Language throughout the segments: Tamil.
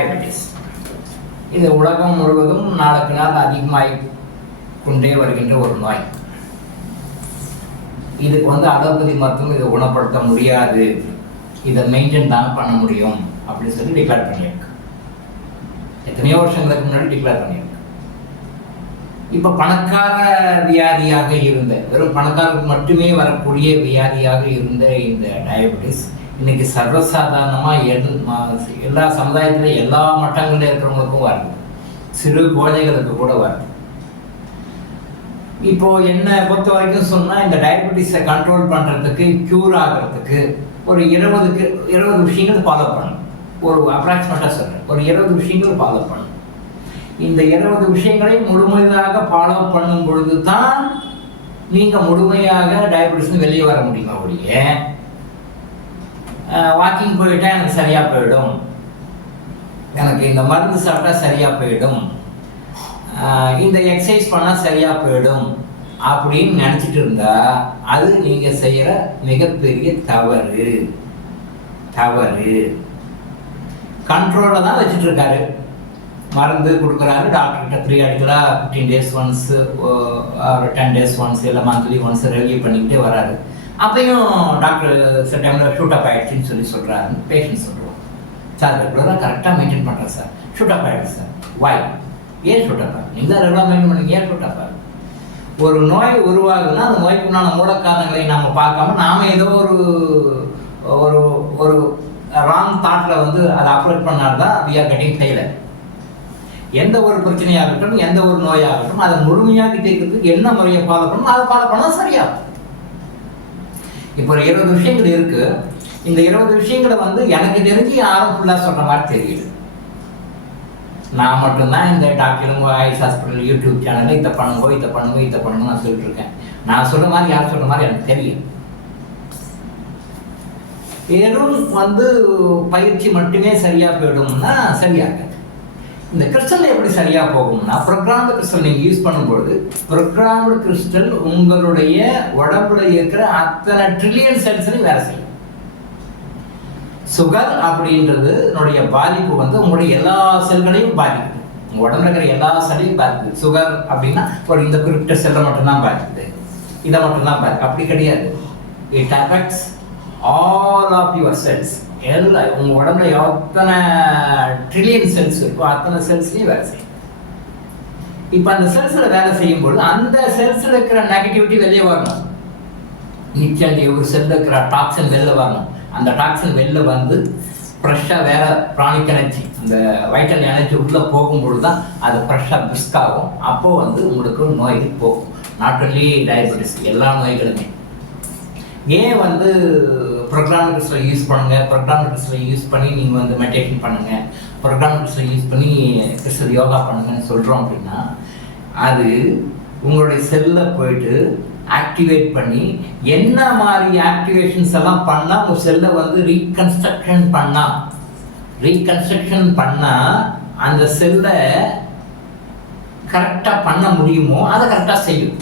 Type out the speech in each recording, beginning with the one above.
டயபெட்டிஸ் இது உலகம் முழுவதும் நாளுக்கு நாள் அதிகமாகி கொண்டே வருகின்ற ஒரு நோய். இதுக்கு அலோபதி மருத்துவம் இதை குணப்படுத்த முடியாது, இதை மெயின்டைன் தான் பண்ண முடியும் அப்படின்னு சொல்லி டிக்ளேர் பண்ணியிருக்கு. எத்தனையோ வருஷங்களுக்கு முன்னாடி டிக்ளேர் பண்ணியிருக்கு. இப்போ பணக்கார வியாதியாக இருந்த, வெறும் பணக்காரருக்கு மட்டுமே வரக்கூடிய வியாதியாக இருந்த இந்த டயபெட்டிஸ் இன்னைக்கு சர்வசாதாரணமாக எல்லா சமுதாயத்தில் எல்லா மட்டங்களில் இருக்கிறவங்களுக்கும் வருது, சிறு குழந்தைகளுக்கு கூட வருது. இப்போ என்னை பொறுத்த வரைக்கும் சொன்னால், இந்த டயபெட்டிஸை கண்ட்ரோல் பண்ணுறதுக்கு, க்யூர் ஆகிறதுக்கு ஒரு 20 விஷயங்கள் ஃபாலோ பண்ணணும். ஒரு அப்ராக்சிமேட்டாக சொல்கிறேன், ஒரு 20 விஷயங்கள் ஃபாலோ பண்ணணும். இந்த 20 விஷயங்களையும் முழுமையாக ஃபாலோ பண்ணும் பொழுது தான் நீங்கள் முழுமையாக டயபெட்டிஸ் வெளியே வர முடியுமா ஒழிய, வாக்கிங் போயிட்டா எனக்கு சரியாக போயிடும், எனக்கு இந்த மருந்து சாப்பிட்டா சரியாக போயிடும், இந்த எக்ஸசைஸ் பண்ணால் சரியாக போயிடும் அப்படின்னு நினச்சிட்டு இருந்தா அது நீங்கள் செய்கிற மிகப்பெரிய தவறு. கண்ட்ரோலில் தான் வச்சுட்டு இருக்காரு. மருந்து கொடுக்குறாரு டாக்டர்கிட்ட, பீரியாடிக்கலாக 15 days ஒன்ஸ், ஒரு 10 days ஒன்ஸ், இல்லை மந்த்லி ஒன்ஸ் ரெவ்யூ பண்ணிக்கிட்டே வராரு. அப்பையும் டாக்டர் சில டைமில் ஷூட் அப் ஆகிடுச்சின்னு சொல்கிறாரு. பேஷண்ட் சொல்லுவோம், சார் ரெகுலராக கரெக்டாக மெயின்டைன் பண்ணுறேன் சார், ஷூட் அப் ஆகிடுச்சு சார். வாய் ஏன் ஷூட் அப் ஆகும்? நீங்கள் தான் ரெகுலராக மெயின்டைன் பண்ணுங்க, ஏன் ஷூட் அப் ஆகும்? ஒரு நோய் உருவாகுதுன்னா அந்த நோய்க்குண்டான மூல காரணங்களை நாம் பார்க்காம நாம் ஏதோ ஒரு ஒரு ராங் தாட்டில் அதை அப்ரோச் பண்ணால்தான் வி ஆர் கெட்டிங் ஃபெயிலர். எந்த ஒரு பிரச்சனையாகட்டும், எந்த ஒரு நோயாகட்டும், அதை முழுமையாக கேட்கறதுக்கு என்ன முறையை ஃபாலோ பண்ணணும், அதை ஃபாலோ பண்ணால் சரியாகும். இப்போ ஒரு 20 விஷயங்கள் இருக்கு. இந்த 20 விஷயங்களை எனக்கு தெரிஞ்சு யாரும் ஃபுல்லாக சொல்ற மாதிரி தெரியுது. நான் மட்டும்தான் இந்த டாக்டரும் ஐஸ் ஹாஸ்பிட்டல் யூடியூப் சேனலில் இதை பண்ணுங்க நான் சொல்லிட்டு இருக்கேன். நான் சொல்ற மாதிரி யார் சொல்ற மாதிரி எனக்கு தெரியும். வெறும் பயிற்சி மட்டுமே சரியா போயிடும்னா சரியாக. இந்த கிறிஸ்டல் எப்படி சரியா போகும்னா, ப்ரோக்ராம்டு கிறிஸ்டல் நீங்க யூஸ் பண்ணும்போது, ப்ரோக்ராம்டு கிறிஸ்டல் உங்களுடைய உடம்புல இருக்கிற அத்தனை ட்ரில்லியன் செல்ஸ்லையும் வேலை செய்யும். சுகர் அப்படின்றது பாதிப்பு உங்களுடைய எல்லா செல்களையும் பாதிக்குது. உங்க உடம்புல இருக்கிற எல்லா செல்லையும் பாதிக்குது. சுகர் அப்படின்னா ஒரு இந்த குறிப்பிட்ட செல்லை மட்டும்தான் பாதிக்குது, இதை மட்டும்தான் பாதிக்குது, அப்படி கிடையாது. It affects all of your cells. எல்லா உங்க உடம்புல எத்தனை ட்ரில்லியன் செல்ஸ் இருக்கோ அத்தனை செல்ஸ்லையும் வேலை செய்யும். இப்போ அந்த செல்ஸில் வேலை செய்யும்போது அந்த செல்ஸில் இருக்கிற நெகட்டிவிட்டி வெளியே வரணும். நிச்சயம் ஒரு செல்லில் இருக்கிற டாக்ஸின் வெளில வரணும். அந்த டாக்ஸின் வெளில ஃப்ரெஷ்ஷாக வேற ப்ரானிக் எனர்ஜி, அந்த வைட்டல் எனர்ஜி உள்ளே போகும்பொழுது தான் அது ஃப்ரெஷ்ஷாக பிஸ்க் ஆகும். அப்போது உங்களுக்கு நோய் போகும். நாட் ஒன்லி டயபெட்டிஸ், எல்லா நோய்களுமே. ஏன் ப்ரோக்ராம் கிறிஸ்டல் யூஸ் பண்ணுங்க, ப்ரோக்ராம் கிறிஸ்டல் யூஸ் பண்ணி நீங்கள் மெடிடேஷன் பண்ணுங்க, ப்ரோக்ராம் கிறிஸ்டல் யூஸ் பண்ணி கிறிஸ்டல் யோகா பண்ணுங்கன்னு சொல்கிறோம் அப்படின்னா, அது உங்களுடைய செல்லில் போயிட்டு ஆக்டிவேட் பண்ணி என்ன மாதிரி ஆக்டிவேஷன்ஸ் எல்லாம் பண்ணால் உங்கள் செல்லை ரீகன்ஸ்ட்ரக்ஷன் பண்ணால் அந்த செல்லை கரெக்டாக பண்ண முடியுமோ அதை கரெக்டாக செய்யும்.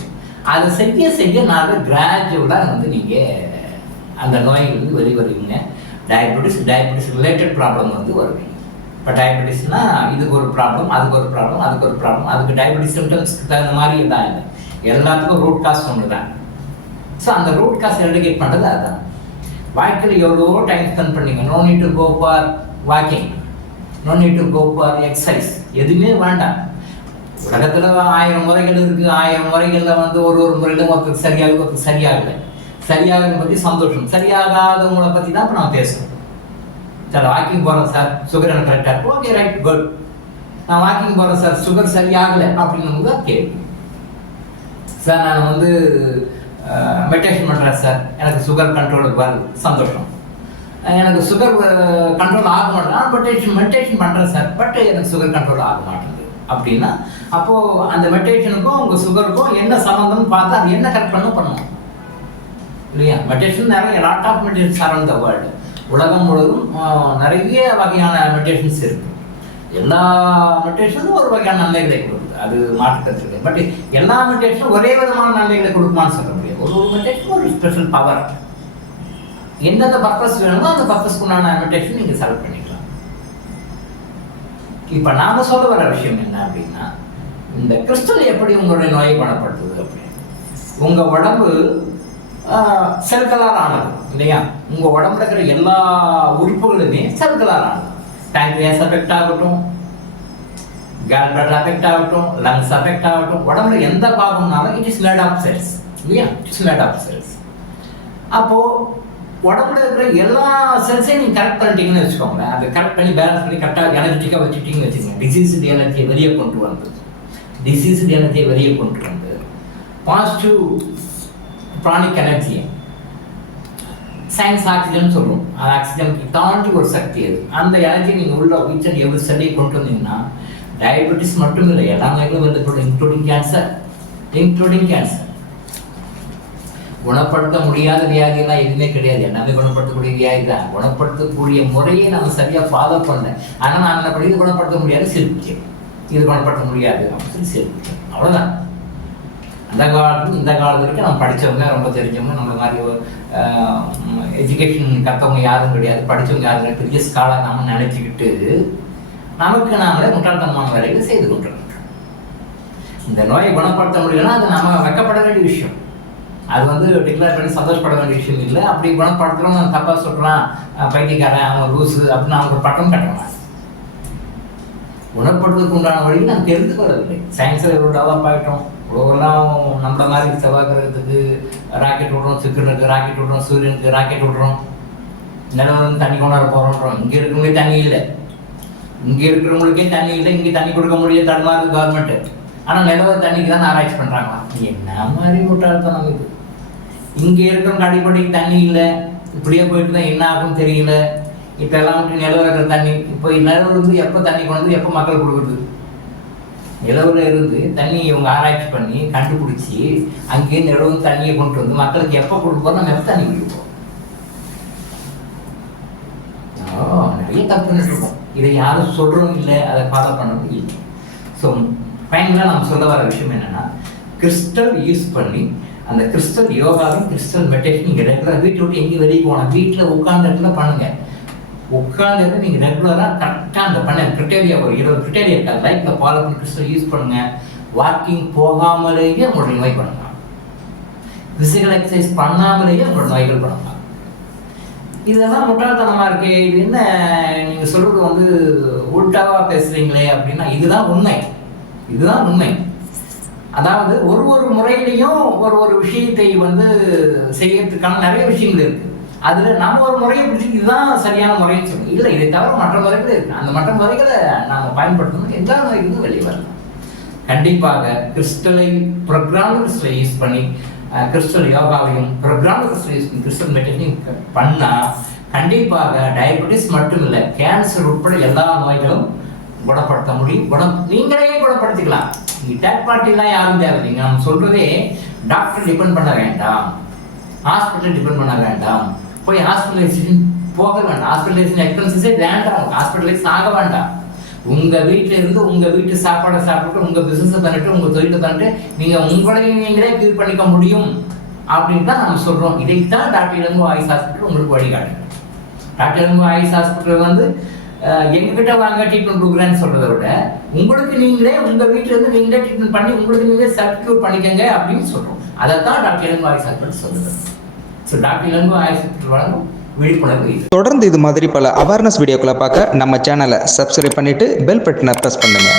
அதை செய்ய நான் கிராஜுவலாக நீங்கள் அந்த நோய்கள் வெளிவருவீங்க. டயபெட்டிஸ் ரிலேட்டட் ப்ராப்ளம் வருவீங்க. இப்போ டயபெட்டிஸ்னால் இதுக்கு ஒரு ப்ராப்ளம், அதுக்கு ஒரு ப்ராப்ளம், அதுக்கு டயபெட்டிஸ் சிம்டம்ஸ்க்கு தகுந்த மாதிரி தான் இல்லை, எல்லாத்துக்கும் ரூட் காஸ் ஒன்று தான். ஸோ அந்த ரூட் காஸ் எலிகேட் பண்ணுறது அதுதான். வாழ்க்கையில் எவ்வளோ டைம் ஸ்பெண்ட் பண்ணிங்க. No need to go for walking, no need to go for exercise, எதுவுமே வேண்டாம். உலகத்தில் 1000 முறைகள் இருக்குது. 1000 முறைகளில் ஒரு முறையில் ஒருத்தருக்கு சரியாகுது, ஒருத்தருக்கு சரியாகலை. சரியாகுது பற்றி சந்தோஷம், சரியாகாதவங்களை பற்றி தான் இப்போ நான் பேசுகிறேன். சார் வாக்கிங் போகிறேன் சார், சுகர் எனக்கு கரெக்டாக இருக்கும், ஓகே ரைட் குட். நான் வாக்கிங் போகிறேன் சார், சுகர் சரியாகலை அப்படின்னு தான் கேள்வி. சார் நான் மெடிடேஷன் பண்ணுறேன் சார், எனக்கு சுகர் கண்ட்ரோலுக்கு வருது, சந்தோஷம். எனக்கு சுகர் கண்ட்ரோல் ஆக மாட்டேன், மெடிடேஷன் பண்ணுறேன் சார், பட் எனக்கு சுகர் கண்ட்ரோல் ஆக மாட்டேங்குது அப்படின்னா, அப்போது அந்த மெடிடேஷனுக்கும் உங்கள் சுகருக்கும் என்ன சம்மந்தம்னு பார்த்து அது என்ன கரெக்ட் பண்ணணும் இல்லையா? மெடிடேஷன் நிறைய lot of meditations around the world. உலகம் முழுவதும் நிறைய வகையான மெடிடேஷன்ஸ் இருக்குது. எல்லா மெடிடேஷனும் ஒரு வகையான நன்மைகளை கொடுக்குது, அது மாற்றுக்கிறது. பட் எல்லா மெடிடேஷனும் ஒரே விதமான நன்மைகளை கொடுக்குமான்னு சொல்ல முடியாது. ஒரு மெடிடேஷன் ஒரு ஸ்பெஷல் பவர். எந்தெந்த பர்பஸ் வேணுமோ அந்த பர்பஸ்க்கு உண்டான மெடிடேஷன் நீங்கள் செலக்ட் பண்ணிக்கலாம். இப்போ நாம் சொல்ல வர விஷயம் என்ன அப்படின்னா, இந்த கிறிஸ்டல் எப்படி உங்களுடைய நோயை குணப்படுத்துது அப்படின்னு. உங்கள் உடம்பு செல்களால் ஆனது இல்லையா? உங்கள் உடம்புல இருக்கிற எல்லா உறுப்புகளுமே செல்களால் ஆனது. பேங்க்ரியாஸ் அஃபெக்ட் ஆகட்டும், கேல் பிளடர் அஃபெக்ட் ஆகட்டும், லங்ஸ் அஃபெக்ட் ஆகட்டும், உடம்புல எந்த பாகம்னாலும் it is made of cells இல்லையா? It is made of cells. அப்போது உடம்புல இருக்கிற எல்லா செல்ஸையும் நீங்கள் கரெக்ட் பண்ணிட்டீங்கன்னு வச்சுக்கோங்களேன். அதை கரெக்ட் பண்ணி பேலன்ஸ் பண்ணி கரெக்டாக எனர்ஜெட்டிக்காக வச்சுட்டிங்கன்னு வச்சுக்கோங்க. டிசீஸ்டு எனர்ஜியை வெளியே கொண்டு வந்து பாசிட்டிவ் ப்ரானிக் எனர்ஜியை சயின்ஸ் ஆக்சிஜன் சொல்லுவோம். அது ஆக்சிஜனுக்கு தாண்டி ஒரு சக்தி அது. அந்த எனர்ஜியை நீங்கள் உள்ள வீச்சன் எவ்வளோ சளியை கொண்டு வந்தீங்கன்னா டயபெட்டிஸ் மட்டும் இல்லை, எல்லா நோய்களும் வந்து இன்க்ளூடிங் கேன்சர். குணப்படுத்த முடியாத வியாதியெல்லாம் எதுவுமே கிடையாது, எல்லாமே குணப்படுத்தக்கூடிய வியாதி தான். குணப்படுத்தக்கூடிய முறையை நம்ம சரியாக ஃபாலோ பண்ணல. ஆனால் நான் என்ன பண்ணி இது குணப்படுத்த முடியாது சிரிப்பிச்சேன், இது குணப்படுத்த முடியாது அப்படின்னு சொல்லி சிரிப்பிச்சேன், அவ்வளோதான். அந்த காலத்துக்கு இந்த காலத்து வரைக்கும் நம்ம படித்தவங்க, ரொம்ப தெரிஞ்சவங்க, நம்ம மாதிரி எஜுகேஷன் கற்றவங்க யாரும் கிடையாது, படித்தவங்க யாரும் கிடையாது, பெரிய ஸ்காலர் நம்ம நினச்சிக்கிட்டு நமக்கு நாமளே முட்டாள்தனமான வேலைகள் செய்து கொண்டிருக்கோம். இந்த நோயை குணப்படுத்த முடியலன்னா அது நம்ம வெக்கப்பட வேண்டிய விஷயம். அது வந்து டிக்ளேர் பண்ணி சந்தோஷப்பட வேண்டிய விஷயம் இல்லை. அப்படி குணப்படுத்துகிறோம், நான் தப்பாக சொல்கிறான், பைத்தியக்காரன், அவன் லூஸு அப்படின்னு அவங்க பட்டம் கட்டணும். குணப்படுத்துறதுக்கு உண்டான வழியை நான் தெரிந்து வரவில்லை. சயின்ஸில் எவ்வளோ டெவலப் ஆகிட்டோம். இவ்வளோலாம் நம்மள மாதிரி செவ்வாய் கிரகத்துக்கு ராக்கெட் விட்றோம், சுக்கிரனுக்கு ராக்கெட் விட்றோம், சூரியனுக்கு ராக்கெட் விட்றோம், நிலவரம் தண்ணி கொண்டாட போகிறோன்றோம். இங்கே இருக்கிறவங்களே தண்ணி இல்லை, இங்கே இருக்கிறவங்களுக்கே தண்ணி இல்லை, இங்கே தண்ணி கொடுக்க முடியாது தடுமாறுது கவர்மெண்ட்டு. ஆனால் நிலவர தண்ணிக்கு தான் ஆராய்ச்சி பண்ணுறாங்களா? என்ன மாதிரி முட்டாள்தனம் இது? இங்கே இருக்கிறவங்க அடிப்படைக்கு தண்ணி இல்லை, இப்படியே போயிட்டு தான் என்ன ஆகும்னு தெரியல. இப்போ எல்லாம் மட்டும் நிலவு இருக்கிற தண்ணி, இப்போ நிலவு இருந்து எப்போ தண்ணி கொண்டு வந்து எப்போ மக்கள் கொடுக்குறது? நிலவுல இருந்து தண்ணி இவங்க ஆராய்ச்சி பண்ணி கண்டுபிடிச்சி அங்கேயே நிலவு தண்ணியை கொண்டு வந்து மக்களுக்கு எப்போ கொடுப்போம், நம்ம எப்போ தண்ணி குடிப்போம்? நிறைய தப்புன்னு இருக்கோம். இதை யாரும் சொல்கிறோம் இல்லை, அதை ஃபாலோ பண்ணவும் இல்லை. ஸோ ஃபைனலாக நம்ம சொல்ல வர விஷயம் என்னென்னா, கிறிஸ்டல் யூஸ் பண்ணி அந்த கிறிஸ்டல் யோகாவும் கிறிஸ்டல் மெடிடேஷன் நீங்கள் ரெகுலராக வீட்டை விட்டு எங்கேயும் வெளியே போகணும், வீட்டில் உட்கார்ந்த இடத்துல பண்ணுங்கள். உட்கார்ந்து நீங்கள் ரெகுலராக கரெக்டாக அந்த பண்ண கிரிட்டேரியா, ஒரு 20 கிரிட்டேரியா இருக்காது, லைஃப்பில் ஃபாலோ பண்ணி கிறிஸ்டல் யூஸ் பண்ணுங்கள். வாக்கிங் போகாமலேயே உங்களுடைய நோய் பண்ணலாம், ஃபிசிக்கல் எக்ஸசைஸ் பண்ணாமலேயே உங்களோட நோய்கள் பண்ணலாம். இதெல்லாம் முட்டாள்தனமாக இருக்கு, இது என்ன நீங்கள் சொல்கிறது வந்து உள்டாவாக பேசுகிறீங்களே அப்படின்னா, இதுதான் உண்மை. அதாவது ஒரு முறையிலையும் ஒரு விஷயத்தை வந்து செய்யறதுக்கான நிறைய விஷயங்கள் இருக்கு. அதுல நம்ம ஒரு முறையை பிடிச்சி இதுதான் சரியான முறைன்னு சொல்லணும் இல்லை, இதை தவிர மற்ற முறைகள் இருக்கு. அந்த மற்ற முறைகளை நாம பயன்படுத்தணும், எல்லா நோய்களும் வெளியே வரலாம். கண்டிப்பாக கிறிஸ்டலை கிறிஸ்டலை யூஸ் பண்ணி கிறிஸ்டல் யோகாவையும் கிறிஸ்டல் யூஸ் பண்ணி கிறிஸ்டல் மெடிடேஷனையும் பண்ணா கண்டிப்பாக டயபெட்டிஸ் மட்டும் இல்லை, கேன்சர் உட்பட எல்லா நோய்களும் குணப்படுத்த முடியும். நீங்களே குணப்படுத்திக்கலாம். தேர்ட் பார்ட்டிலாம் யாரும் தேவையில்லைங்க. நம்ம சொல்றதே டாக்டர் டிபெண்ட் பண்ண வேண்டாம், ஹாஸ்பிட்டல் டிபெண்ட் பண்ண வேண்டாம், போய் ஹாஸ்பிட்டலைசேஷன் போக வேண்டாம், ஹாஸ்பிட்டலைசேஷன் எக்ஸ்பென்சஸே வேண்டாம், ஹாஸ்பிட்டலைஸ் ஆக வேண்டாம். உங்க வீட்டில இருந்து உங்க வீட்டு சாப்பாடை சாப்பிட்டு உங்க பிசினஸ் பண்ணிட்டு உங்க தொழிலை பண்ணிட்டு நீங்க உங்களையும் நீங்களே கியூர் பண்ணிக்க முடியும் அப்படின்னு தான் நம்ம சொல்றோம். இதைத்தான் டாக்டர் இளங்கோ ஆயுஷ் ஹாஸ்பிட்டல் உங்களுக்கு வழிகாட்டுங்க. டாக்டர் இளங்கோ ஆயுஷ் ஹாஸ்பிட்டல் வந்து எங்ககிட்ட வாங்க ட்ரீட்மெண்ட் கொடுக்குறேன்னு சொல்றதை விட உங்களுக்கு நீங்களே உங்க வீட்டுல இருந்து நீங்களே ட்ரீட்மெண்ட் பண்ணி உங்களுக்கு நீங்களே சப்ஸ்டிட்யூட் பண்ணிக்கங்க அப்படின்னு சொல்றோம். அதைத்தான் டாக்டர் இளங்கோ ஆயுஷ் ஹாஸ்பிட்டல் சொல்லுது. So doctor Ilango Ayush hospital வழங்கும் விழிப்புணர்வு. தொடர்ந்து இது மாதிரி பல அவேர்னஸ் வீடியோக்களை பார்க்க நம்ம சேனலை சப்ஸ்கிரைப் பண்ணிட்டு பெல் பட்டனை ப்ரெஸ் பண்ணுங்க.